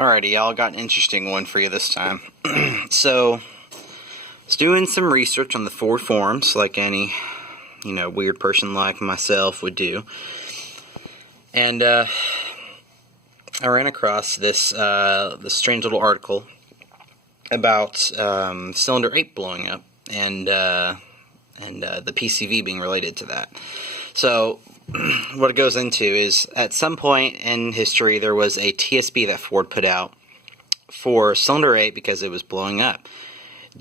Alrighty, y'all, got an interesting one for you this time. So, I was doing some research on the Ford forums, like any, weird person like myself would do. And, I ran across this strange little article about cylinder 8 blowing up and the PCV being related to that. So, what it goes into is, at some point in history, there was a TSB that Ford put out for cylinder 8 because it was blowing up,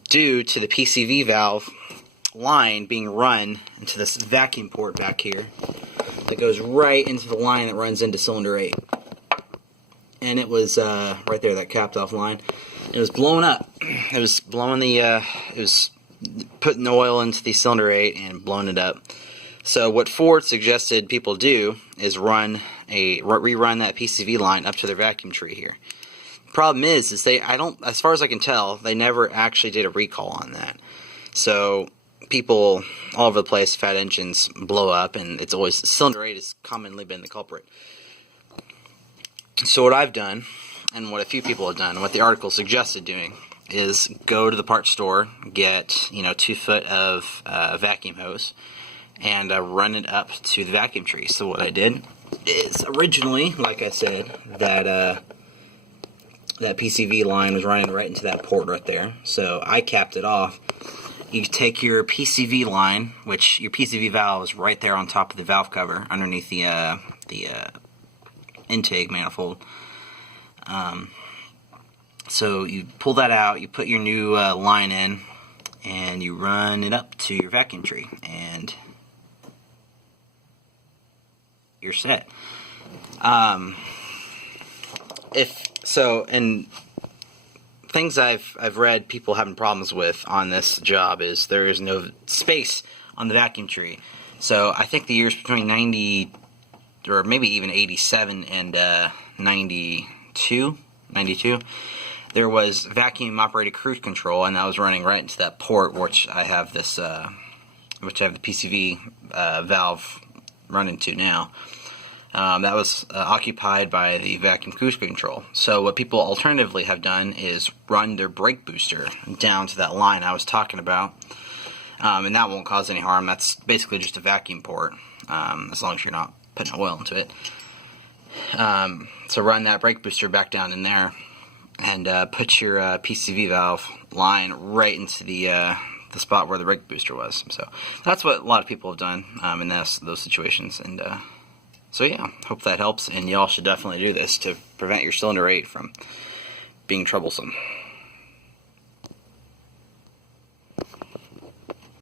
due to the PCV valve line being run into this vacuum port back here that goes right into the line that runs into cylinder 8. And it was right there, that capped off line. It was blowing up. It was blowing it was putting oil into the cylinder 8 and blowing it up. So what Ford suggested people do is rerun that PCV line up to their vacuum tree here. Problem is as far as I can tell, they never actually did a recall on that. So people all over the place, fat engines blow up, and it's always cylinder 8 has commonly been the culprit. So what I've done, and what a few people have done, and what the article suggested doing, is go to the parts store, get 2 foot of vacuum hose, and run it up to the vacuum tree. So what I did is, originally, like I said, that PCV line was running right into that port right there. So I capped it off. You take your PCV line, which your PCV valve is right there on top of the valve cover, underneath the intake manifold. So you pull that out, you put your new line in, and you run it up to your vacuum tree, and you're set. And things I've read people having problems with on this job is there is no space on the vacuum tree. So I think the years between 90 or maybe even 87 and 92, there was vacuum operated cruise control, and that was running right into that port, which I have the PCV valve running to now. That was occupied by the vacuum cruise control. So what people alternatively have done is run their brake booster down to that line I was talking about, and that won't cause any harm. That's basically just a vacuum port, as long as you're not putting oil into it. So run that brake booster back down in there, and put your PCV valve line right into the spot where the brake booster was. So that's what a lot of people have done in those situations. And so yeah, hope that helps, and y'all should definitely do this to prevent your cylinder 8 from being troublesome.